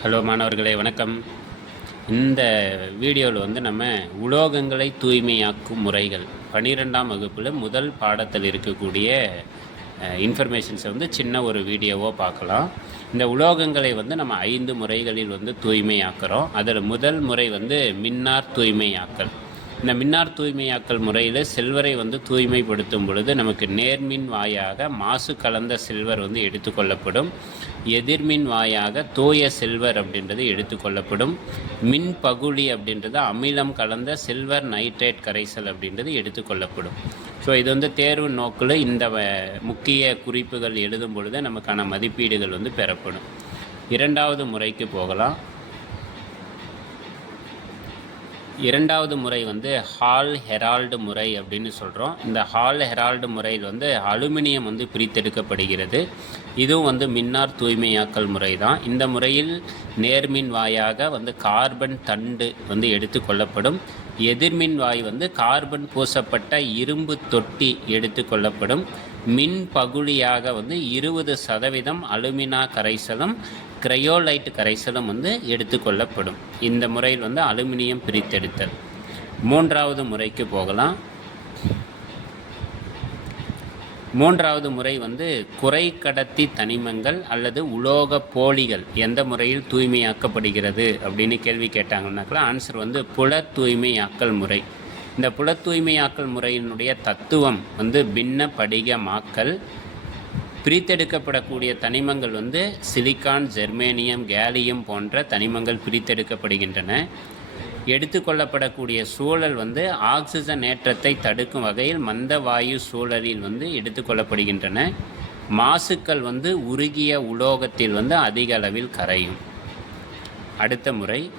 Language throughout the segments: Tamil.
ஹலோ மாணவர்களே வணக்கம். இந்த வீடியோவில் வந்து நம்ம உலோகங்களை தூய்மையாக்கும் முறைகள் பன்னிரெண்டாம் வகுப்பில் முதல் பாடத்தில் இருக்கக்கூடிய இன்ஃபர்மேஷன்ஸை வந்து சின்ன ஒரு வீடியோவோ பார்க்கலாம். இந்த உலோகங்களை வந்து நம்ம ஐந்து முறைகளில் வந்து தூய்மையாக்குறோம். அதில் முதல் முறை வந்து மின்னார் தூய்மையாக்கல். இந்த மின்னார் தூய்மையாக்கல் முறையில் செல்வரை வந்து தூய்மைப்படுத்தும் பொழுது நமக்கு நேர்மின் வாயாக மாசு கலந்த செல்வர் வந்து எடுத்துக்கொள்ளப்படும் எதிர்மின் வாயாக தூய செல்வர் அப்படின்றது எடுத்துக்கொள்ளப்படும் மின் பகுளி அப்படின்றது அமிலம் கலந்த சில்வர் நைட்ரேட் கரைசல் அப்படின்றது எடுத்துக்கொள்ளப்படும் ஸோ இது வந்து தேர்வு நோக்கில் இந்த முக்கிய குறிப்புகள் எழுதும் பொழுது நமக்கான மதிப்பீடுகள் வந்து பெறப்படும். இரண்டாவது முறைக்கு போகலாம். இரண்டாவது முறை வந்து ஹால் ஹெரால்டு முறை அப்படின்னு சொல்கிறோம் இந்த ஹால் ஹெரால்டு முறையில் வந்து அலுமினியம் வந்து பிரித்தெடுக்கப்படுகிறது. இதுவும் வந்து மின்னார் தூய்மையாக்கல் முறை தான் இந்த முறையில் நேர்மின் வாயாக வந்து கார்பன் தண்டு வந்து எடுத்து கொள்ளப்படும் எதிர்மின் வாய் வந்து கார்பன் பூசப்பட்ட இரும்பு தொட்டி எடுத்து கொள்ளப்படும் மின் பகுளியாக வந்து இருபது சதவீதம் அலுமினா கரைசலும் கிரையோலைட் கரைசலும் வந்து எடுத்துக்கொள்ளப்படும். இந்த முறையில் வந்து அலுமினியம் பிரித்தெடுத்தல். மூன்றாவது முறைக்கு போகலாம். மூன்றாவது முறை வந்து குறை கடத்தி தனிமங்கள் அல்லது உலோக போலிகள் எந்த முறையில் தூய்மையாக்கப்படுகிறது அப்படின்னு கேள்வி கேட்டாங்கன்னாக்கா ஆன்சர் வந்து புல தூய்மையாக்கல் முறை. இந்த புல தூய்மையாக்கல் முறையினுடைய தத்துவம் வந்து பின்ன படிகமாக்கல் பிரித்தெடுக்கப்படக்கூடிய தனிமங்கள் வந்து சிலிக்கான் ஜெர்மேனியம் கேலியம் போன்ற தனிமங்கள் பிரித்தெடுக்கப்படுகின்றன. எடுத்துக்கொள்ளப்படக்கூடிய சூழல் வந்து ஆக்சிஜன் ஏற்றத்தை தடுக்கும் வகையில் மந்த வாயு சூழலில் வந்து எடுத்துக்கொள்ளப்படுகின்றன. மாசுக்கள் வந்து உருகிய உலோகத்தில் வந்து அதிக அளவில் கரையும். அடுத்த முறை.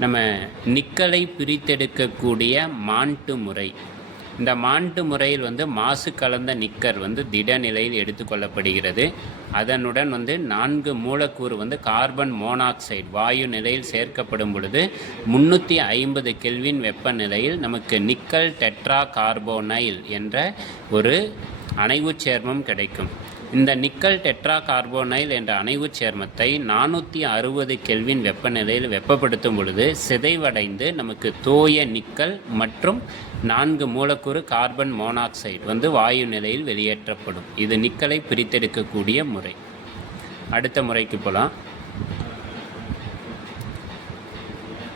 நம்ம நிக்கலை பிரித்தெடுக்கக்கூடிய மாண்ட்டு முறை. இந்த மாண்டு முறையில் வந்து மாசு கலந்த நிக்கர் வந்து திட நிலையில் எடுத்துக்கொள்ளப்படுகிறது அதனுடன் வந்து நான்கு மூலக்கூறு வந்து கார்பன் மோனாக்சைடு வாயு நிலையில் சேர்க்கப்படும் பொழுது முந்நூற்றி ஐம்பது கெல்வின் வெப்பநிலையில் நமக்கு நிக்கல் டெட்ரா கார்போனைல் என்ற ஒரு அணைவுச் சேர்மம் கிடைக்கும். இந்த நிக்கல் டெட்ரா கார்போனைல் என்ற அணைவுச் சேர்மத்தை நானூற்றி அறுபது கெல்வின் வெப்பநிலையில் வெப்பப்படுத்தும் பொழுது சிதைவடைந்து நமக்கு தூய நிக்கல் மற்றும் நான்கு மூலக்கூறு கார்பன் மோனாக்சைடு வந்து வாயு நிலையில் வெளியேற்றப்படும். இது நிக்கலை பிரித்தெடுக்கக்கூடிய முறை. அடுத்த முறைக்கு போகலாம்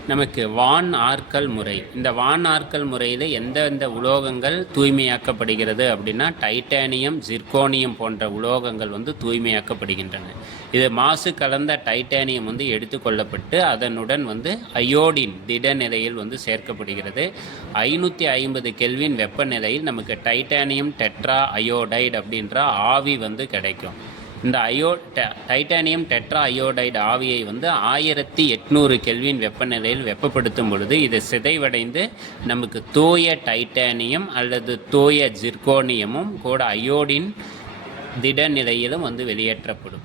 நமக்கு வான் ஆற்கல் முறை. இந்த வான் ஆற்கல் முறையில் எந்தெந்த உலோகங்கள் தூய்மையாக்கப்படுகிறது அப்படின்னா டைட்டானியம் ஜிர்கோனியம் போன்ற உலோகங்கள் வந்து தூய்மையாக்கப்படுகின்றன. இது மாசு கலந்த டைட்டானியம் வந்து எடுத்துக்கொள்ளப்பட்டு அதனுடன் வந்து அயோடின் திட நிலையில் வந்து சேர்க்கப்படுகிறது. ஐநூற்றி ஐம்பது கெல்வின் வெப்பநிலையில் நமக்கு டைட்டானியம் டெட்ரா அயோடைடு அப்படின்ற ஆவி வந்து கிடைக்கும். இந்த அயோ டைட்டானியம் டெட்ரா அயோடைடு ஆவியை வந்து ஆயிரத்தி எட்நூறு கெல்வின் வெப்பநிலையில் வெப்பப்படுத்தும் பொழுது இது சிதைவடைந்து நமக்கு தூய டைட்டானியம் அல்லது தூய ஜிர்கோனியமும் கூட அயோடின் திட நிலையிலும் வந்து வெளியேற்றப்படும்.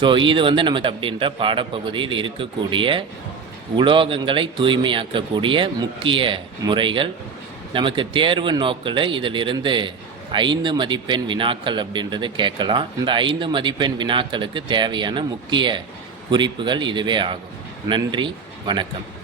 ஸோ இது வந்து நமக்கு அப்படின்ற பாடப்பகுதியில் இருக்கக்கூடிய உலோகங்களை தூய்மையாக்கக்கூடிய முக்கிய முறைகள். நமக்கு தேர்வு நோக்கில் இதிலிருந்து ஐந்து மதிப்பெண் வினாக்கள் அப்படின்றது கேட்கலாம். இந்த ஐந்து மதிப்பெண் வினாக்களுக்கு தேவையான முக்கிய குறிப்புகள் இதுவே ஆகும். நன்றி வணக்கம்.